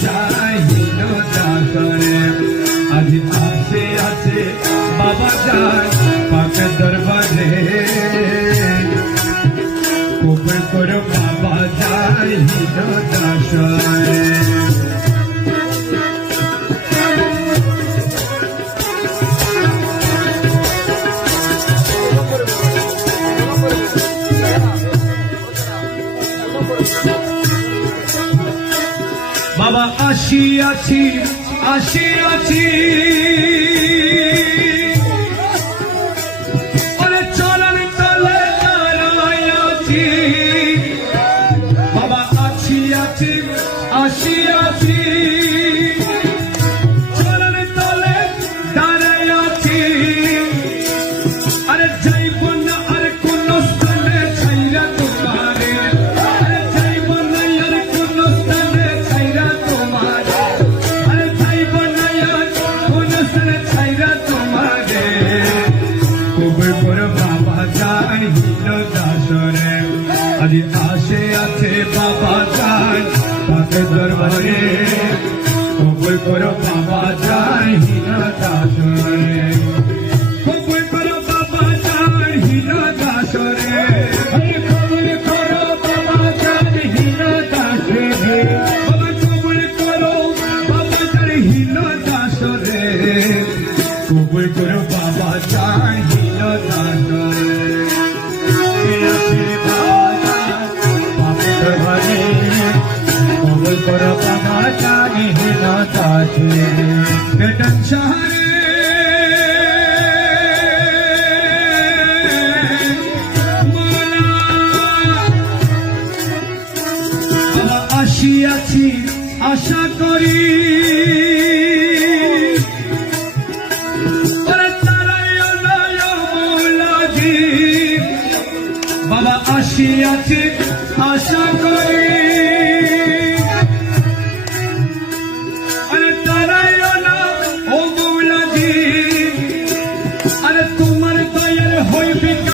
যায় দাসরে আজ আসে আছে বাবা যায় পাক দরবারে কবুল করো বাবা যায় দাসরে বাবা আসিয়াছি আসিয়াছি ওরে চরণ তলে দাঁড়াইয়াছি বাবা আসিয়াছি আসিয়াছি চরণ তলে দাঁড়াইয়াছি আরে যাইব না আর কোন স্থানে ছাইরা তোমারে আরে যাইব না আর কোন স্থানে ছাইরা তোমারে আরে যাইব না আর কোন স্থানে ছাইরা তোমারে কবুল করো বাবা জান হিল দাসরে আজ আসে আছে বাবা জান পাক দরবারে কবুল করো বাবা জান হিল দাসরে কবুল করো বাবা জান হিল দাসরে কবুল করো বাবা জান হিল দাসরে বাবা কবুল করো বাবা জান হিল দাসরে কবুল করো বাবা জান হিল দাসরে কবুল করো বাবা জান হিল দাসরে বেটন শহরে আসিয়াছি আশা করি বাবা আসিয়াছি আশা করি